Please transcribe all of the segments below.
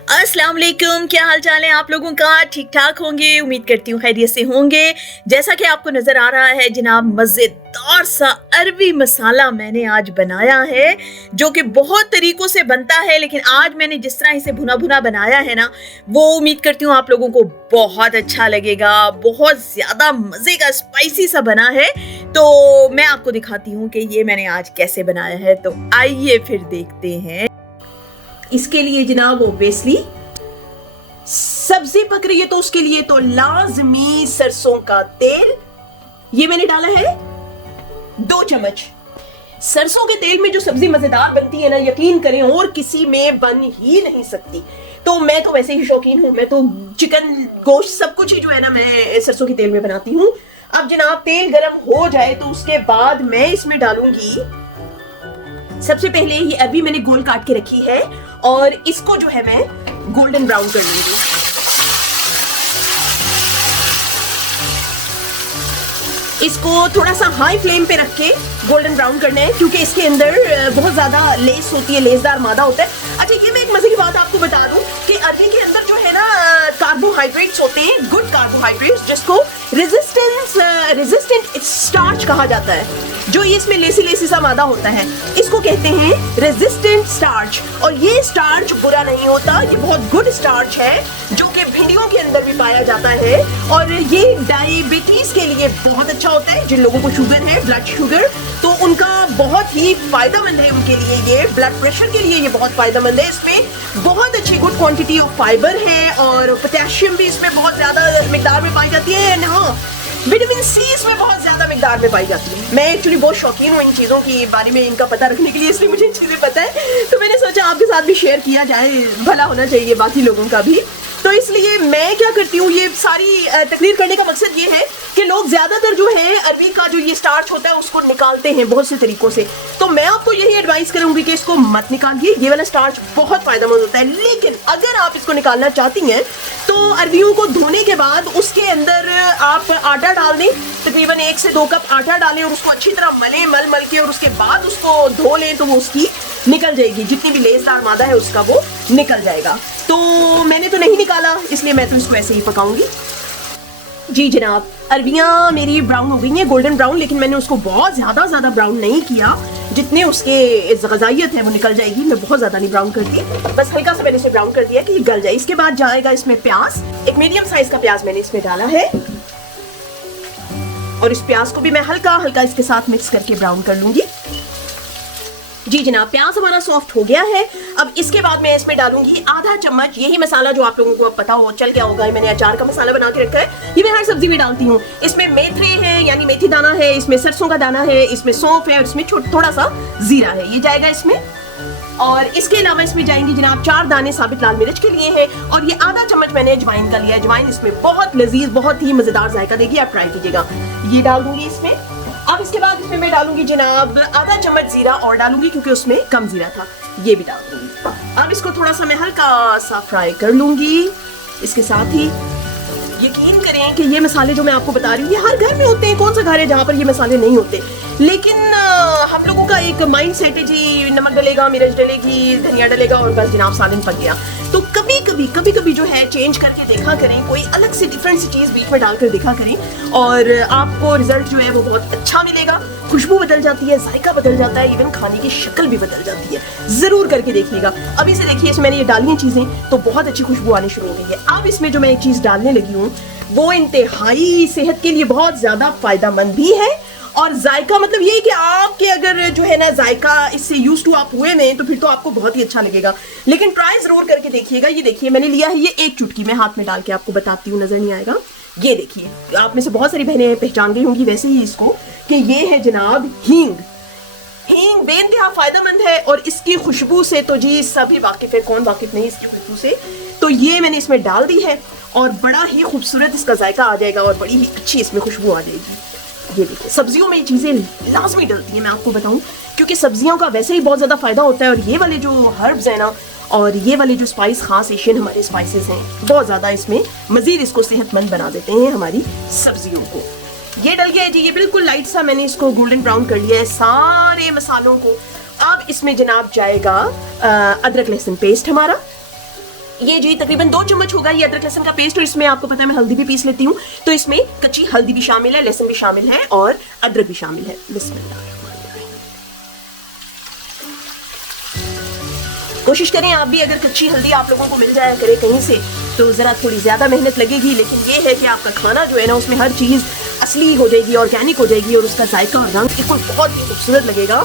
अस्सलाम वालेकुम, क्या हाल चाल है आप लोगों का? ठीक ठाक होंगे, उम्मीद करती हूँ खैरियत से होंगे। जैसा कि आपको नजर आ रहा है जनाब, मजेदार सा अरबी मसाला मैंने आज बनाया है जो कि बहुत तरीकों से बनता है, लेकिन आज मैंने जिस तरह इसे भुना भुना बनाया है ना, वो उम्मीद करती हूँ आप लोगों को बहुत अच्छा लगेगा। बहुत ज्यादा मजे का स्पाइसी सा बना है, तो मैं आपको दिखाती हूँ कि ये मैंने आज कैसे बनाया है। तो आइए फिर देखते हैं। इसके लिए जनाब ओब्वियसली सब्जी पक रही है, तो उसके लिए तो लाजमी सरसों का तेल ये मैंने डाला है 2 चम्मच। सरसों के तेल में जो सब्जी मजेदार बनती है ना, यकीन करें और किसी में बन ही नहीं सकती। तो मैं तो वैसे ही शौकीन हूं, मैं तो चिकन गोश्त सब कुछ ही जो है ना मैं सरसों के तेल में बनाती हूँ। अब जनाब तेल गरम हो जाए तो उसके बाद मैं इसमें डालूंगी सबसे पहले ये अभी मैंने गोल काट के रखी है और इसको जो है मैं गोल्डन ब्राउन कर लूंगी। इसको थोड़ा सा हाई फ्लेम पे रख के गोल्डन ब्राउन करना है, क्योंकि इसके अंदर बहुत ज्यादा लेस होती है, लेसदार मादा होता है। अच्छा, ये मैं एक मजे की बात आपको बता दूं कि अरबी के अंदर जो है ना कार्बोहाइड्रेट्स होते हैं, गुड कार्बोहाइड्रेट्स, जिसको रेजिस्टेंट स्टार्च कहा जाता है। जो ये इसमें लेसी लेसी सा मादा होता है, इसको कहते हैं रेजिस्टेंट स्टार्च। और ये स्टार्च बुरा नहीं होता, ये बहुत गुड स्टार्च है जो कि भिंडियों के अंदर भी पाया जाता है। और ये डायबिटीज के लिए बहुत अच्छा होता है। जिन लोगों को शुगर है, ब्लड शुगर, तो उनका बहुत ही फायदेमंद है उनके लिए। ये ब्लड प्रेशर के लिए ये बहुत फायदेमंद है। इसमें बहुत अच्छी गुड क्वांटिटी ऑफ फाइबर है और पोटेशियम भी इसमें बहुत ज्यादा मिकदार में पाई जाती है। हाँ, विटामिन सी इसमें बहुत ज्यादा मिकदार में पाई जाती है। मैं एक्चुअली बहुत शौकीन हूँ इन चीज़ों के बारे में, इनका पता रखने के लिए, इसलिए मुझे चीज़ें पता है। तो मैंने सोचा आपके साथ भी शेयर किया जाए, भला होना चाहिए बाकी लोगों का भी। तो इसलिए मैं क्या करती हूँ, ये सारी तकरीर करने का मकसद ये है कि लोग ज्यादातर जो है अरबी का जो ये स्टार्च होता है उसको निकालते हैं बहुत से तरीकों से। तो मैं आपको यही एडवाइस करूंगी कि इसको मत निकालिए, ये वाला स्टार्च बहुत फायदेमंद होता है। लेकिन अगर आप इसको निकालना चाहती हैं तो अरबियों को धोने के बाद उसके अंदर आप आटा डाल दें, तकरीबन 1 से 2 कप आटा डालें और उसको अच्छी तरह मल के और उसके बाद उसको धो लें, तो वो उसकी निकल जाएगी, जितनी भी लेसदार मादा है उसका वो निकल जाएगा। तो मैंने तो नहीं निकाला, इसलिए मैं तो इसको ऐसे ही पकाऊंगी। जी जनाब, अरबियां मेरी ब्राउन हो गई हैं, गोल्डन ब्राउन, लेकिन मैंने उसको बहुत ज्यादा ब्राउन नहीं किया। जितने उसके गजाइत है वो निकल जाएगी, मैं बहुत ज्यादा नहीं ब्राउन करती, बस हल्का सा मैंने इसे ब्राउन कर दिया कि ये गल जाए। इसके बाद जाएगा इसमें प्याज, एक मीडियम साइज का प्याज मैंने इसमें डाला है और इस प्याज को भी मैं हल्का इसके साथ मिक्स करके ब्राउन कर लूंगी। जी जनाब, प्याज हमारा सॉफ्ट हो गया है। अब इसके बाद मैं इसमें डालूंगी आधा चम्मच, यही मसाला जो आप लोगों को अब पता हो चल गया होगा, मैंने अचार का मसाला बना के रखा है, ये मैं हर सब्जी में डालती हूँ। इसमें मेथरे है यानी मेथी दाना है, इसमें सरसों का दाना है, इसमें सौंफ है और इसमें थोड़ा सा जीरा है, ये जाएगा इसमें। और इसके अलावा इसमें जाएंगे जनाब 4 दाने साबित लाल मिर्च के लिए है और ये आधा चम्मच मैंने अजवाइन का लिया है। अजवाइन इसमें बहुत लजीज, बहुत ही मजेदार जायका देगी, आप ट्राई कीजिएगा। ये डाल दूंगी इसमें। अब इसके बाद इसमें मैं डालूंगी जनाब आधा चम्मच जीरा और डालूंगी, क्योंकि उसमें कम जीरा था, ये भी डाल दूंगी। अब इसको थोड़ा सा मैं हल्का सा फ्राई कर लूंगी। इसके साथ ही यकीन करें कि ये मसाले जो मैं आपको बता रही हूँ ये हर घर में होते हैं। कौन सा घर है जहाँ पर ये मसाले नहीं होते? लेकिन हम लोगों का एक माइंड सेट है जी, नमक डलेगा, मिर्च डलेगी, धनिया डलेगा और बस जनाब सालन पक गया। तो कभी कभी जो है चेंज करके देखा करें, कोई अलग से डिफरेंट सी चीज़ बीच में डालकर देखा करें और आपको रिजल्ट जो है वो बहुत अच्छा मिलेगा। खुशबू बदल जाती है, जायका बदल जाता है, इवन खाने की शक्ल भी बदल जाती है। जरूर करके देखिएगा। अभी से देखिए, इसमें मैंने ये डाली हैं चीज़ें तो बहुत अच्छी खुशबू आनी शुरू हो गई है। अब इसमें जो मैं एक चीज़ डालने लगी हूँ वो इंतहाई सेहत के लिए बहुत ज़्यादा फायदेमंद भी है और जायका मतलब ये कि आपके अगर जो है ना जायका इससे यूज टू आप हुए में, तो फिर तो आपको बहुत ही अच्छा लगेगा। लेकिन ट्राई जरूर करके देखिएगा। ये देखिए मैंने लिया है ये 1 चुटकी, मैं हाथ में डाल के आपको बताती हूँ, नजर नहीं आएगा। ये देखिए, आप में से बहुत सारी बहनें पहचान गई होंगी वैसे ही इसको, कि ये है जनाब हींग। हींग बेइंतहा फायदेमंद है और इसकी खुशबू से तो जी सभी वाकिफ है, कौन वाकिफ नहीं इसकी खुशबू से। तो ये मैंने इसमें डाल दी है और बड़ा ही खूबसूरत इसका जायका आ जाएगा और बड़ी ही अच्छी इसमें खुशबू आ जाएगी। ये देखिए, सब्जियों में ये चीज़ें लाजमी डलती हैं, मैं आपको बताऊं, क्योंकि सब्जियों का वैसे ही बहुत ज़्यादा फायदा होता है और ये वाले जो हर्ब्स हैं ना और ये वाले जो स्पाइस, खास एशियन हमारे स्पाइसेस हैं, बहुत ज़्यादा इसमें मज़ीद इसको सेहतमंद बना देते हैं हमारी सब्जियों को। ये डल गया है जी, ये बिल्कुल लाइट सा मैंने इसको गोल्डन ब्राउन कर लिया है सारे मसालों को। अब इसमें जनाब जाएगा अदरक लहसुन पेस्ट हमारा, ये जी तकरीबन 2 चम्मच होगा ये अदरक लहसुन का पेस्ट, और इसमें आपको पता है मैं हल्दी भी पीस लेती हूँ, तो इसमें कच्ची हल्दी भी शामिल है, लहसुन भी शामिल है और अदरक भी शामिल है। बिस्मिल्लाह। कोशिश करें आप भी, अगर कच्ची हल्दी आप लोगों को मिल जाया करे कहीं से तो ज़रा थोड़ी ज़्यादा मेहनत लगेगी, लेकिन ये है कि आपका खाना जो है ना उसमें हर चीज़ असली हो जाएगी, ऑर्गेनिक हो जाएगी, और उसका जायका और रंग बिल्कुल बहुत ही खूबसूरत लगेगा।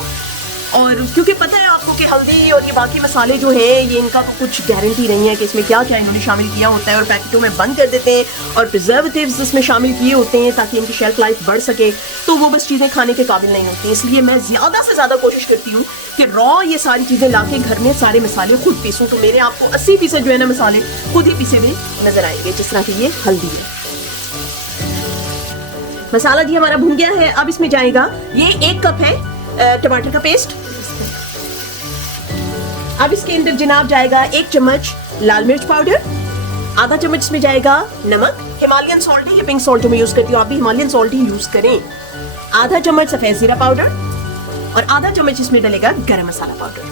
और क्योंकि पता है आपको कि हल्दी और ये बाकी मसाले जो हैं ये इनका तो कुछ गारंटी नहीं है कि इसमें क्या क्या इन्होंने शामिल किया होता है, और पैकेटों में बंद कर देते हैं और प्रिजर्वेटिव्स इसमें शामिल किए होते हैं ताकि इनकी शेल्फ लाइफ बढ़ सके, तो वो बस चीज़ें खाने के काबिल नहीं होती। इसलिए मैं ज़्यादा से ज़्यादा कोशिश करती हूँ कि रॉ ये सारी चीज़ें ला के घर में सारे मसाले खुद पीसूँ, तो मेरे आपको 80% जो है ना मसाले खुद ही पीसे हुए नजर आएंगे। जिस तरह की ये हल्दी है, मसाला जी हमारा भुन गया है। अब इसमें जाएगा ये 1 कप है टमाटर का पेस्ट। अब इसके अंदर जनाब जाएगा 1 चम्मच लाल मिर्च पाउडर, आधा चम्मच इसमें जाएगा नमक, हिमालयन सॉल्ट है, ये पिंक सॉल्ट जो मैं यूज करती हूँ, आप भी हिमालयन सॉल्ट ही यूज करें। आधा चम्मच सफेद जीरा पाउडर और आधा चम्मच इसमें डलेगा गरम मसाला पाउडर।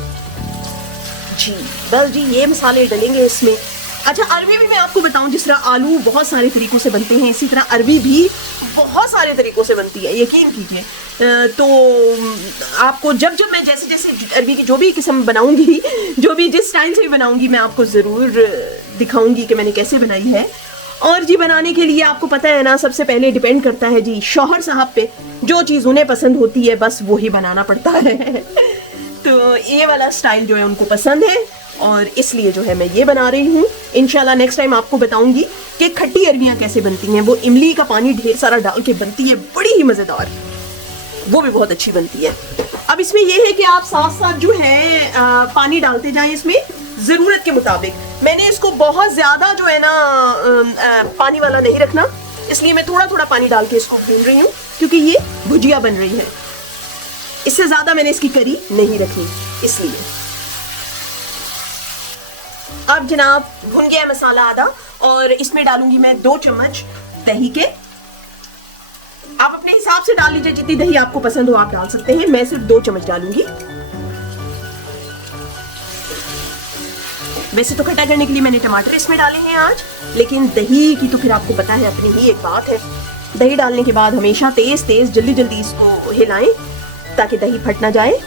जी बस जी ये मसाले डलेंगे इसमें। अच्छा, अरवी भी मैं आपको बताऊं, जिस तरह आलू बहुत सारे तरीकों से बनते हैं इसी तरह अरवी भी बहुत सारे तरीकों से बनती है, यकीन कीजिए। तो आपको जब जब मैं जैसे जैसे अरवी की जो भी किस्म बनाऊंगी, जो भी जिस स्टाइल से भी बनाऊंगी, मैं आपको ज़रूर दिखाऊंगी कि मैंने कैसे बनाई है। और जी बनाने के लिए आपको पता है ना, सबसे पहले डिपेंड करता है जी शौहर साहब पे, जो चीज़ उन्हें पसंद होती है बस वो ही बनाना पड़ता है। तो ये वाला स्टाइल जो है उनको पसंद है और इसलिए जो है मैं ये बना रही हूँ। इंशाल्लाह नेक्स्ट टाइम आपको बताऊंगी कि खट्टी अरवियाँ कैसे बनती हैं। वो इमली का पानी ढेर सारा डाल के बनती है, बड़ी ही मज़ेदार, वो भी बहुत अच्छी बनती है। अब इसमें ये है कि आप साथ साथ जो है पानी डालते जाएं इसमें ज़रूरत के मुताबिक। मैंने इसको बहुत ज़्यादा जो है ना पानी वाला नहीं रखना, इसलिए मैं थोड़ा थोड़ा पानी डाल के इसको भून रही हूँ, क्योंकि ये भुजिया बन रही है। इससे ज़्यादा मैंने इसकी करी नहीं रखी इसलिए। अब जनाब भुन गया मसाला आधा, और इसमें डालूंगी मैं 2 चम्मच दही के। आप अपने हिसाब से डाल लीजिए, जितनी दही आपको पसंद हो आप डाल सकते हैं। मैं सिर्फ 2 चम्मच डालूंगी। वैसे तो खट्टा करने के लिए मैंने टमाटर इसमें डाले हैं आज, लेकिन दही की तो फिर आपको पता है अपनी ही एक बात है। दही डालने के बाद हमेशा तेज तेज जल्दी जल्दी इसको हिलाएं ताकि दही फट ना जाए।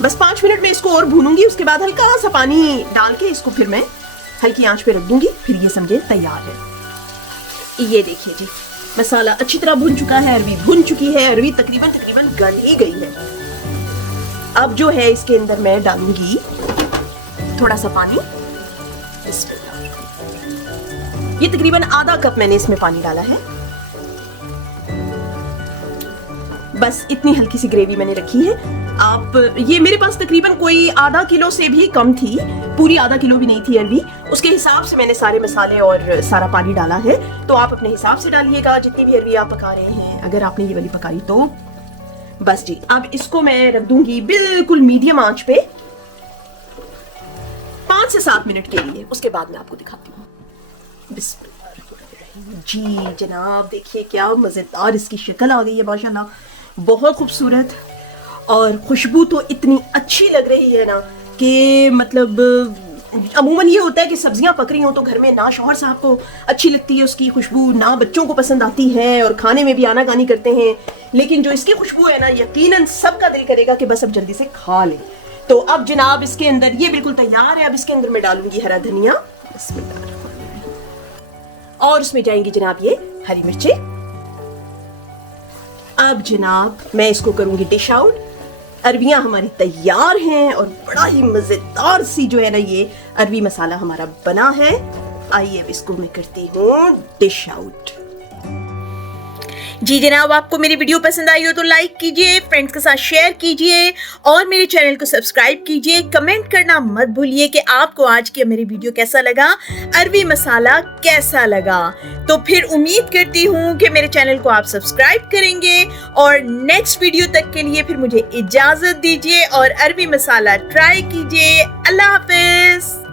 बस 5 मिनट में इसको और भूनूंगी, उसके बाद हल्का सा पानी डाल के इसको फिर मैं हल्की आंच पे रख दूंगी, फिर ये समझे तैयार है। ये देखिए जी मसाला अच्छी तरह भुन चुका है, अरवी भुन चुकी है, अरवी तकरीबन गल ही गई है। अब जो है इसके अंदर मैं डालूंगी थोड़ा सा पानी। ये तकरीबन आधा कप मैंने इसमें पानी डाला है। बस इतनी हल्की सी ग्रेवी मैंने रखी है। आप ये मेरे पास तकरीबन कोई आधा किलो से भी कम थी, पूरी आधा किलो भी नहीं थी अरवी, उसके हिसाब से मैंने सारे मसाले और सारा पानी डाला है। तो आप अपने हिसाब से डालिएगा जितनी भी अरवी आप पका रहे हैं, अगर आपने ये वाली पकाई तो। बस जी अब इसको मैं रख दूंगी बिल्कुल मीडियम आंच पे 5 से 7 मिनट के लिए, उसके बाद मैं आपको दिखाती हूँ। बिस्मिल्लाह जी जनाब, देखिए क्या मजेदार इसकी शक्ल आ गई है माशाल्लाह, बहुत खूबसूरत, और खुशबू तो इतनी अच्छी लग रही है ना कि मतलब अमूमन ये होता है कि सब्जियां पक रही हो तो घर में ना शौहर साहब को अच्छी लगती है उसकी खुशबू, ना बच्चों को पसंद आती है और खाने में भी आनाकानी करते हैं, लेकिन जो इसकी खुशबू है ना यकीनन सबका दिल करेगा कि बस अब जल्दी से खा ले। तो अब जनाब इसके अंदर ये बिल्कुल तैयार है। अब इसके अंदर मैं डालूंगी हरा धनिया, और उसमें जाएंगी जनाब ये हरी मिर्चें। अब जनाब मैं इसको करूंगी डिश आउट। अरवियां हमारी तैयार हैं और बड़ा ही मजेदार सी जो है ना ये अरवी मसाला हमारा बना है। आइए अब इसको मैं करती हूँ डिश आउट। जी जनाब, आपको मेरी वीडियो पसंद आई हो तो लाइक कीजिए, फ्रेंड्स के साथ शेयर कीजिए और मेरे चैनल को सब्सक्राइब कीजिए। कमेंट करना मत भूलिए कि आपको आज की मेरी वीडियो कैसा लगा, अरवी मसाला कैसा लगा। तो फिर उम्मीद करती हूँ कि मेरे चैनल को आप सब्सक्राइब करेंगे, और नेक्स्ट वीडियो तक के लिए फिर मुझे इजाजत दीजिए और अरवी मसाला ट्राई कीजिए। अल्लाह हाफिज।